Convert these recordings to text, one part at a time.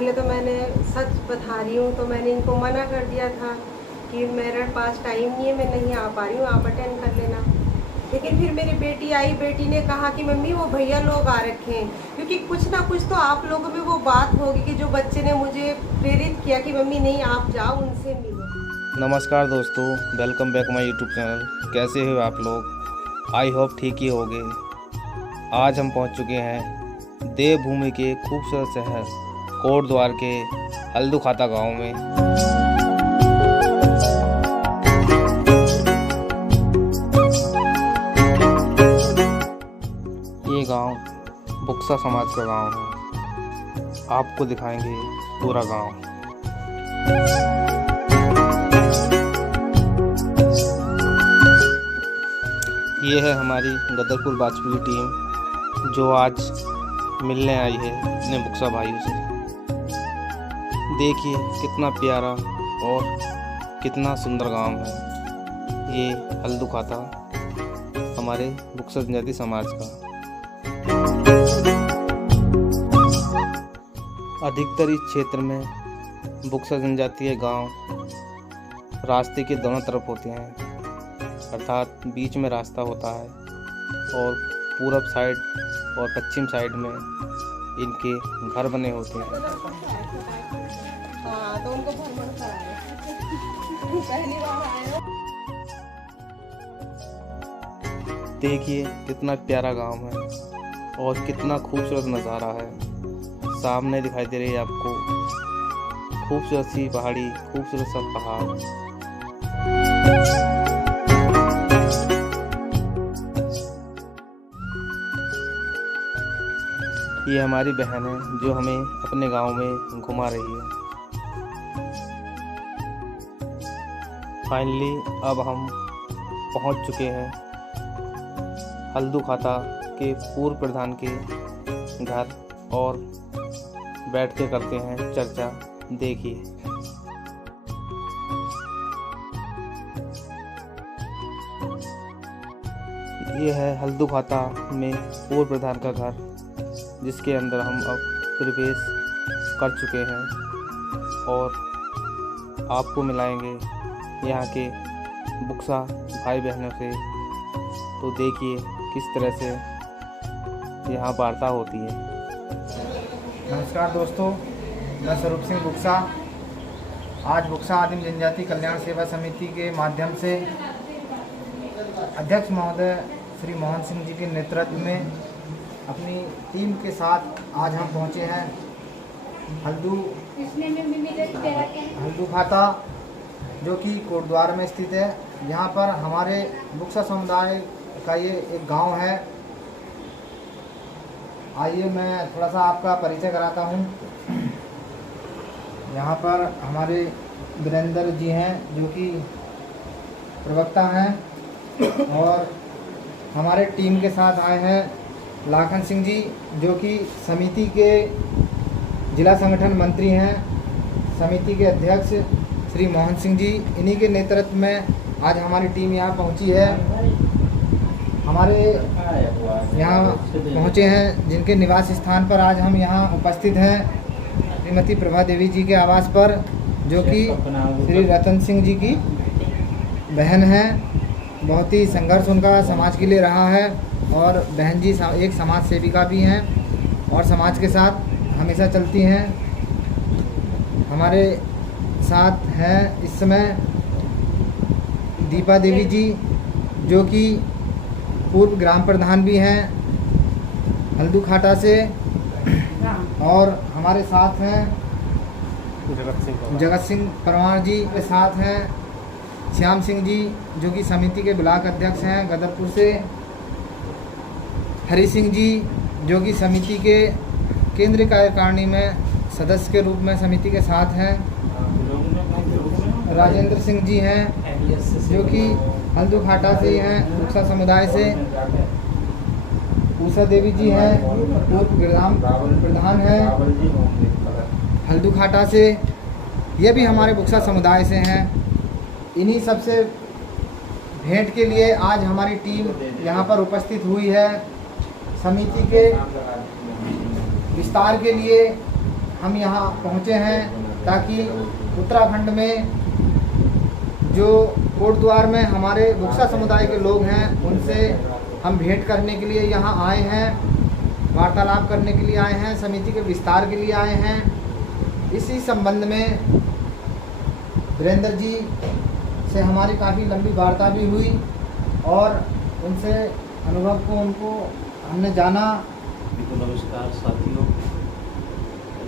पहले तो मैंने सच बता रही हूँ, तो मैंने इनको मना कर दिया था कि मेरे पास टाइम नहीं है, मैं नहीं आ पा रही हूँ, आप अटेंड कर लेना। लेकिन फिर मेरी बेटी आई, बेटी ने कहा कि मम्मी वो भैया लोग आ रखे हैं, क्योंकि कुछ ना कुछ तो आप लोगों में वो बात होगी कि जो बच्चे ने मुझे प्रेरित किया कि मम्मी नहीं आप जाओ उनसे मिलो। नमस्कार दोस्तों, welcome back my YouTube channel. कैसे हो आप लोग? आई होप ठीक ही होंगे। आज हम पहुंच चुके हैं देवभूमि के खूबसूरत शहर कोटद्वार के हल्दूखाता गांव में। ये गांव बुक्सा समाज का गांव है। आपको दिखाएंगे पूरा गांव। ये है हमारी गदरपुर बाजपेयी टीम जो आज मिलने आई है अपने बुक्सा भाइयों से। देखिए कितना प्यारा और कितना सुंदर गांव है ये हल्दूखाता हमारे बुक्सा जनजाति समाज का। अधिकतर इस क्षेत्र में बुक्सा जनजातीय गांव रास्ते के दोनों तरफ होते हैं, अर्थात बीच में रास्ता होता है और पूरब साइड और पश्चिम साइड में इनके घर बने होते हैं। हाँ, तो उनको भ्रमण कराया। पहली बार आए हो। देखिए कितना प्यारा गांव है और कितना खूबसूरत नज़ारा है। सामने दिखाई दे रही है आपको खूबसूरत सी पहाड़ी, खूबसूरत सा पहाड़। ये हमारी बहन है जो हमें अपने गांव में घुमा रही है। फाइनली अब हम पहुंच चुके हैं हल्दूखाता के पूर्व प्रधान के घर और बैठ के करते हैं चर्चा। देखिए ये है हल्दूखाता में पूर्व प्रधान का घर, जिसके अंदर हम अब प्रवेश कर चुके हैं और आपको मिलाएंगे यहाँ के बुक्सा भाई बहनों से। तो देखिए किस तरह से यहाँ वार्ता होती है। नमस्कार दोस्तों, मैं स्वरूप सिंह बुक्सा आज बुक्सा आदिम जनजाति कल्याण सेवा समिति के माध्यम से अध्यक्ष महोदय श्री मोहन सिंह जी के नेतृत्व में अपनी टीम के साथ आज हम पहुँचे हैं हल्दूखाता, जो कि कोटद्वार में स्थित है। यहाँ पर हमारे बुक्सा समुदाय का ये एक गांव है। आइए मैं थोड़ा सा आपका परिचय कराता हूँ। यहाँ पर हमारे वीरेंद्र जी हैं जो कि प्रवक्ता हैं, और हमारे टीम के साथ आए हैं लाखन सिंह जी जो कि समिति के जिला संगठन मंत्री हैं, समिति के अध्यक्ष श्री मोहन सिंह जी, इन्हीं के नेतृत्व में आज हमारी टीम यहाँ पहुँची है। हमारे यहाँ पहुँचे हैं जिनके निवास स्थान पर आज हम यहाँ उपस्थित हैं, श्रीमती प्रभा देवी जी के आवास पर, जो कि श्री रतन सिंह जी की बहन हैं। बहुत ही संघर्ष उनका समाज के लिए रहा है और बहन जी एक समाज सेविका भी हैं और समाज के साथ हमेशा चलती हैं। हमारे साथ हैं इस समय दीपा देवी जी जो कि पूर्व ग्राम प्रधान भी हैं हल्दूखाता से, और हमारे साथ हैं जगत सिंह परमार जी के साथ हैं श्याम सिंह जी जो कि समिति के ब्लॉक अध्यक्ष हैं गदरपुर से, हरी सिंह जी जो कि समिति के केंद्रीय कार्यकारिणी में सदस्य के रूप में समिति के साथ हैं, राजेंद्र सिंह जी हैं जो कि हल्दूखाता से हैं बुक्सा समुदाय से, उषा देवी जी हैं पूर्व ग्राम प्रधान हैं हल्दूखाता से, ये भी हमारे बुक्सा समुदाय से हैं। इन्हीं सबसे भेंट के लिए आज हमारी टीम यहाँ पर उपस्थित हुई है। समिति के विस्तार के लिए हम यहाँ पहुँचे हैं ताकि उत्तराखंड में जो कोटद्वार में हमारे बुक्सा समुदाय के लोग हैं उनसे हम भेंट करने के लिए यहाँ आए हैं, वार्तालाप करने के लिए आए हैं, समिति के विस्तार के लिए आए हैं। इसी संबंध में वीरेंद्र जी से हमारी काफ़ी लंबी वार्ता भी हुई और उनसे अनुभव को उनको हमने जाना। नमस्कार साथियों,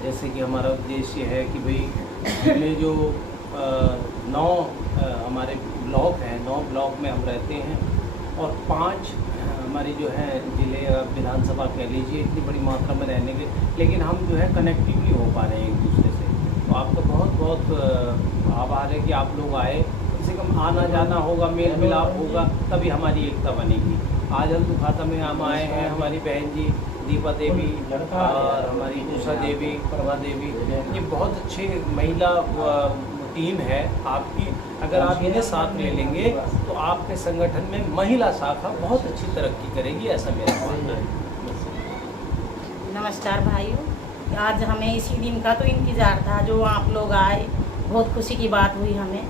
जैसे कि हमारा उद्देश्य है कि भाई में जो 9 हमारे ब्लॉक हैं, 9 ब्लॉक में हम रहते हैं और 5 हमारी जो है जिले विधानसभा कह लीजिए, इतनी बड़ी मात्रा में रहने के, लेकिन हम जो है कनेक्टिव नहीं हो पा रहे हैं एक दूसरे से। तो आपका बहुत बहुत आभार है कि आप लोग आए, कम से कम आना जाना होगा, मेल मिलाप होगा, तभी हमारी एकता बनेगी। आज हल्दू खाता में हम आए हैं, हमारी बहन जी दीपा देवी और हमारी उषा देवी, प्रभा देवी, ये बहुत अच्छे महिला टीम है आपकी। अगर आप इन्हें साथ ले लेंगे तो आपके संगठन में महिला शाखा बहुत अच्छी तरक्की करेगी, ऐसा मेरा मानना है। नमस्कार भाइयों, आज हमें इसी दिन का तो इंतज़ार था जो आप लोग आए। बहुत खुशी की बात हुई हमें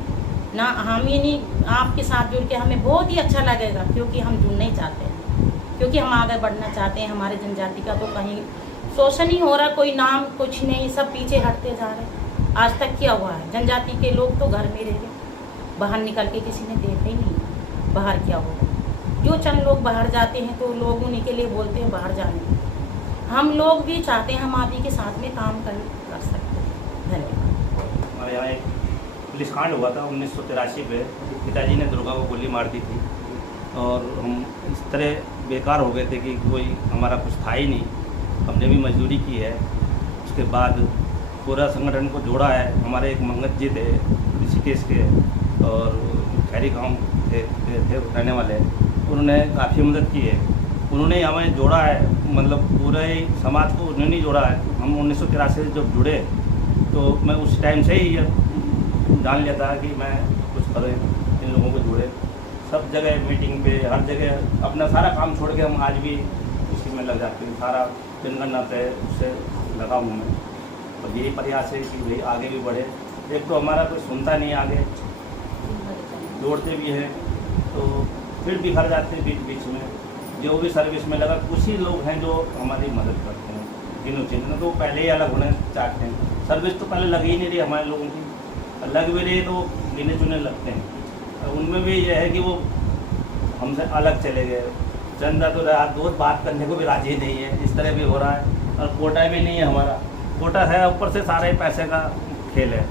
ना, हम ही नहीं आपके साथ जुड़ के हमें बहुत ही अच्छा लगेगा, क्योंकि हम जुड़ना ही चाहते हैं, क्योंकि हम आगे बढ़ना चाहते हैं। हमारे जनजाति का तो कहीं शोषण ही हो रहा, कोई नाम कुछ नहीं, सब पीछे हटते जा रहे हैं। आज तक क्या हुआ है, जनजाति के लोग तो घर में रह गए, बाहर निकल के किसी ने देखा ही नहीं बाहर क्या होगा। जो चंद लोग बाहर जाते हैं तो लोग उन्हीं के लिए बोलते हैं बाहर जाने। हम लोग भी चाहते हैं हम आप ही के साथ में काम कर सकते हैं। धन्यवाद। हमारे यहाँ एक पुलिसकांड हुआ था 1983 पे, पिताजी ने दुर्गा को गोली मार दी थी और हम इस तरह बेकार हो गए थे कि कोई हमारा कुछ था ही नहीं। हमने भी मजदूरी की है, उसके बाद पूरा संगठन को जोड़ा है। हमारे एक मंगत जी थे ऋषिकेश के और खैरी गाँव थे रहने वाले, उन्होंने काफ़ी मदद की है। उन्होंने हमें जोड़ा है, मतलब पूरे समाज को उन्होंने जोड़ा है। हम 1983 से जब जुड़े तो मैं उस टाइम से ही जान लिया था कि मैं कुछ करें, इन लोगों को जोड़े। सब जगह मीटिंग पे, हर जगह अपना सारा काम छोड़ के हम आज भी उसी में लग जाते हैं। सारा दिन का नाते उससे लगा हूँ मैं, और यही प्रयास है कि भाई आगे भी बढ़े। एक तो हमारा कोई सुनता नहीं, आगे जोड़ते भी हैं तो फिर बिखर जाते हैं बीच बीच में। जो भी सर्विस में लगा, कुछ ही लोग हैं जो हमारी मदद करते हैं। गिनो चिन्ह तो पहले ही अलग होने चाहते हैं। सर्विस तो पहले लग ही नहीं रही हमारे लोगों की, लग भी रही तो गिने चुने लगते हैं। उनमें भी यह है कि वो हमसे अलग चले गए। चंदा तो दोस्त बात करने को भी राजी नहीं है, इस तरह भी हो रहा है। और कोटा भी नहीं है हमारा, कोटा है ऊपर से सारा ही पैसे का खेल है।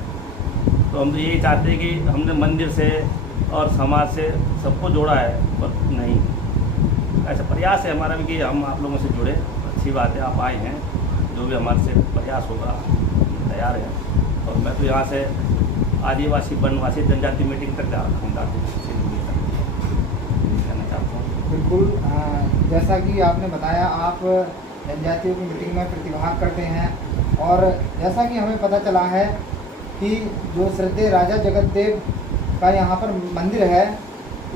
तो हम तो यही चाहते हैं कि हमने मंदिर से और समाज से सबको जोड़ा है, पर नहीं, ऐसा प्रयास है हमारा भी कि हम आप लोगों से जुड़े। अच्छी बात है, आप आए हैं, जो भी हमारे से प्रयास होगा तैयार है। और मैं तो यहाँ से आदिवासी वनवासी जनजाति मीटिंग तक जा रहा हूँ, कहना चाहता हूँ। बिल्कुल, जैसा कि आपने बताया आप जनजातियों की मीटिंग में प्रतिभाग करते हैं, और जैसा कि हमें पता चला है कि जो श्रद्धेय राजा जगतदेव का यहाँ पर मंदिर है,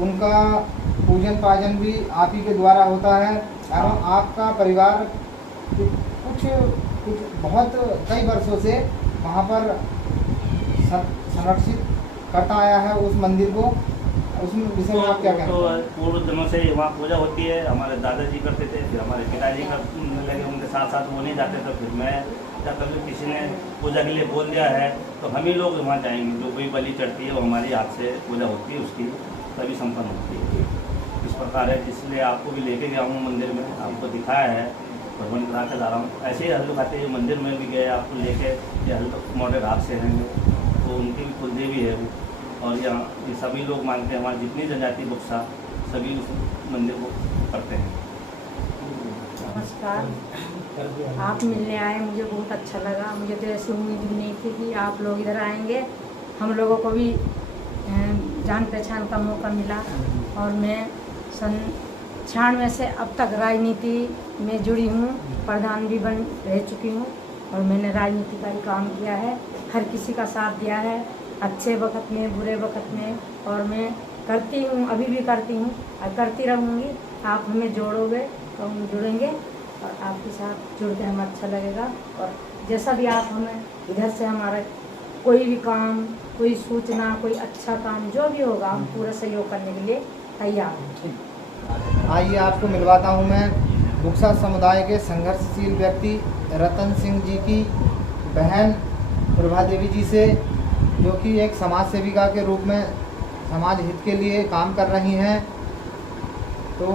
उनका पूजन पाजन भी आप ही के द्वारा होता है। एवं आपका परिवार कुछ बहुत कई वर्षों से वहाँ पर संरक्षित करता आया है उस मंदिर को। उस विषय में आप क्या कहते हैं? तो पूर्व दिनों से वहाँ पूजा होती है, हमारे दादाजी करते थे, फिर हमारे पिताजी करने लगे, उनके साथ साथ वो नहीं जाते थे। फिर मैं जब कभी किसी ने पूजा के लिए बोल दिया है तो हम ही लोग वहाँ जाएंगे। जो कोई बलि चढ़ती है वो हमारी हाथ से पूजा होती है, उसकी तभी संपन्न होती है। इस प्रकार है, इसलिए आपको भी लेके गया हूँ मंदिर में, आपको दिखाया है, भगवान करा के ला रहा हूँ। ऐसे ही हल्दू खाते मंदिर में भी गए, आपको लेके, ये हल्दू मोटे रात से रहेंगे, तो उनकी भी कुलदेवी है वो। और यहाँ ये सभी लोग मानते हैं, हमारी जितनी जनजाति बुक्सा सभी उस मंदिर को करते हैं। नमस्कार, आप मिलने आए, मुझे बहुत अच्छा लगा। मुझे तो ऐसी उम्मीद भी नहीं थी कि आप लोग इधर आएंगे। हम लोगों को भी जान पहचान का मौका मिला, और मैं सन 96 से अब तक राजनीति में जुड़ी हूँ, प्रधान भी बन रह चुकी हूँ, और मैंने राजनीति का ही काम किया है, हर किसी का साथ दिया है, अच्छे वक्त में बुरे वक्त में, और मैं करती हूँ, अभी भी करती हूँ और करती रहूँगी। आप हमें जोड़ोगे तो हम जुड़ेंगे, और आपके साथ जुड़ के हमें अच्छा लगेगा। और जैसा भी आप हमें इधर से हमारा कोई भी काम, कोई सूचना, कोई अच्छा काम जो भी होगा, हम पूरा सहयोग करने के लिए तैयार हैं। आइए आपको मिलवाता हूँ मैं बुक्सा समुदाय के संघर्षशील व्यक्ति रतन सिंह जी की बहन प्रभा देवी जी से, जो कि एक समाज सेविका के रूप में समाज हित के लिए काम कर रही हैं। तो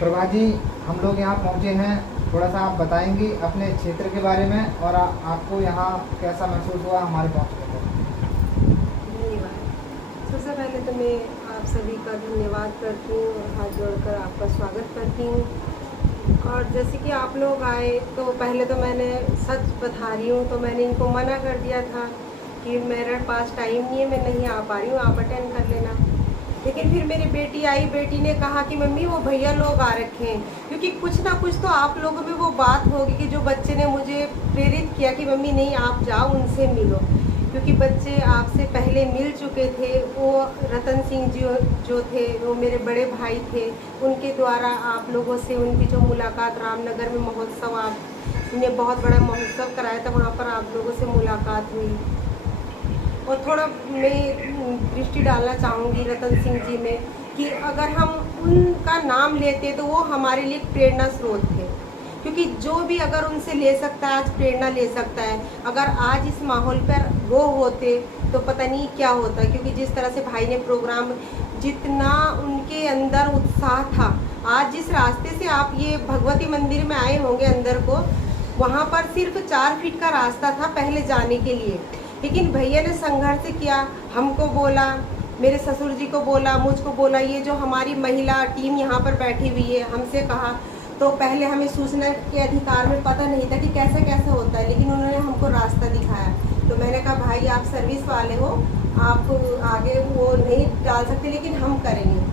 प्रभा जी, हम लोग यहाँ पहुँचे हैं, थोड़ा सा आप बताएंगी अपने क्षेत्र के बारे में और आपको यहाँ कैसा महसूस हुआ हमारे पहुँचने पर? धन्यवाद। सबसे पहले तो मैं आप सभी का धन्यवाद करती हूँ और हाथ जोड़कर आपका स्वागत करती हूँ। और जैसे कि आप लोग आए तो पहले तो मैंने सच बता रही हूँ, तो मैंने इनको मना कर दिया था कि मेरे पास टाइम नहीं है, मैं नहीं आ पा रही हूँ, आप अटेंड कर लेना। लेकिन फिर मेरी बेटी आई, बेटी ने कहा कि मम्मी वो भैया लोग आ रखे हैं, क्योंकि कुछ ना कुछ तो आप लोगों में वो बात होगी कि जो बच्चे ने मुझे प्रेरित किया कि मम्मी नहीं आप जाओ उनसे मिलो, क्योंकि बच्चे आपसे पहले मिल चुके थे। वो रतन सिंह जी जो थे वो मेरे बड़े भाई थे, उनके द्वारा आप लोगों से उनकी जो मुलाकात रामनगर में महोत्सव, आपने बहुत बड़ा महोत्सव कराया था, वहाँ पर आप लोगों से मुलाकात हुई। और थोड़ा मैं दृष्टि डालना चाहूँगी रतन सिंह जी में कि अगर हम उनका नाम लेते तो वो हमारे लिए प्रेरणा स्रोत थे, क्योंकि जो भी अगर उनसे ले सकता है आज प्रेरणा ले सकता है। अगर आज इस माहौल पर वो होते तो पता नहीं क्या होता, क्योंकि जिस तरह से भाई ने प्रोग्राम, जितना उनके अंदर उत्साह था, आज जिस रास्ते से आप ये भगवती मंदिर में आए होंगे अंदर को, वहाँ पर सिर्फ 4 फीट का रास्ता था पहले जाने के लिए, लेकिन भैया ने संघर्ष किया, हमको बोला, मेरे ससुर जी को बोला, मुझको बोला, ये जो हमारी महिला टीम यहाँ पर बैठी हुई है, हमसे कहा। तो पहले हमें सूचना के अधिकार में पता नहीं था कि कैसे कैसे होता है, लेकिन उन्होंने हमको रास्ता दिखाया। तो मैंने कहा भाई आप सर्विस वाले हो, आप आगे वो नहीं डाल सकते, लेकिन हम करेंगे।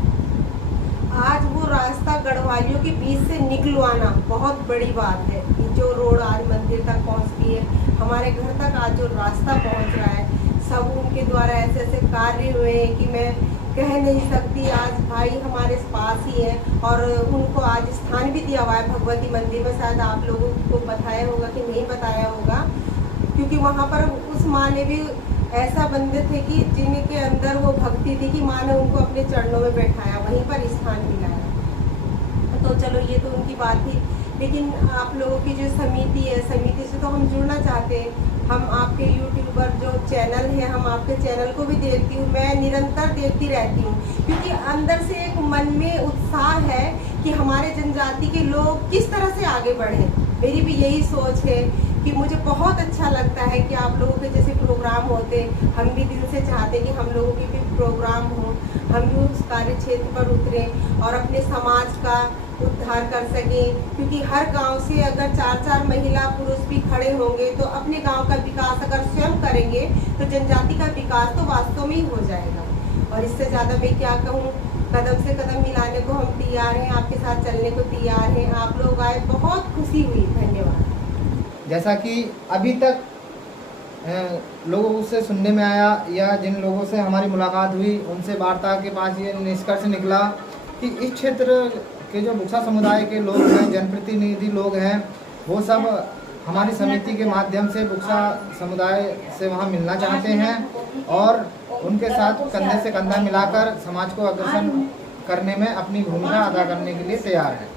आज वो रास्ता गढ़वालियों के बीच से निकलवाना बहुत बड़ी बात है। जो रोड आज मंदिर तक पहुंचती है, हमारे घर तक आज जो रास्ता पहुंच रहा है, सब उनके द्वारा ऐसे ऐसे कार्य हुए हैं कि मैं कह नहीं सकती। आज भाई हमारे पास ही है और उनको आज स्थान भी दिया हुआ है भगवती मंदिर में। शायद आप लोगों को बताया होगा कि नहीं बताया होगा, क्योंकि वहाँ पर उस माँ ने भी ऐसा बंदे थे कि जिनके अंदर वो भक्ति थी कि माँ ने उनको अपने चरणों में बैठाया, वहीं पर स्थान दिलाया। तो चलो ये तो उनकी बात थी, लेकिन आप लोगों की जो समिति है, समिति से तो हम जुड़ना चाहते हैं। हम आपके यूट्यूबर जो चैनल है, हम आपके चैनल को भी देखती हूँ, मैं निरंतर देखती रहती हूँ, क्योंकि अंदर से एक मन में उत्साह है कि हमारे जनजाति के लोग किस तरह से आगे बढ़ें। मेरी भी यही सोच है कि मुझे बहुत अच्छा लगता है कि आप लोगों के जैसे प्रोग्राम होते, हम भी दिल से चाहते कि हम लोगों के भी प्रोग्राम हो, हम भी उस कार्य क्षेत्र पर उतरें और अपने समाज का उद्धार कर सकें। क्योंकि हर गांव से अगर 4-4 महिला पुरुष भी खड़े होंगे तो अपने गांव का विकास अगर स्वयं करेंगे तो जनजाति का विकास तो वास्तव में ही हो जाएगा। और इससे ज़्यादा मैं क्या कहूँ, कदम से कदम मिलाने को हम तैयार हैं, आपके साथ चलने को तैयार हैं। आप लोग आए, बहुत खुशी हुई, धन्यवाद। जैसा कि अभी तक लोगों से सुनने में आया या जिन लोगों से हमारी मुलाकात हुई, उनसे वार्ता के पास ये निष्कर्ष निकला कि इस क्षेत्र के जो बुक्सा समुदाय के लोग हैं, जनप्रतिनिधि लोग हैं, वो सब हमारी समिति के माध्यम से बुक्सा समुदाय से वहाँ मिलना चाहते हैं और उनके साथ कंधे से कंधा मिलाकर समाज को अग्रसर करने में अपनी भूमिका अदा करने के लिए तैयार हैं।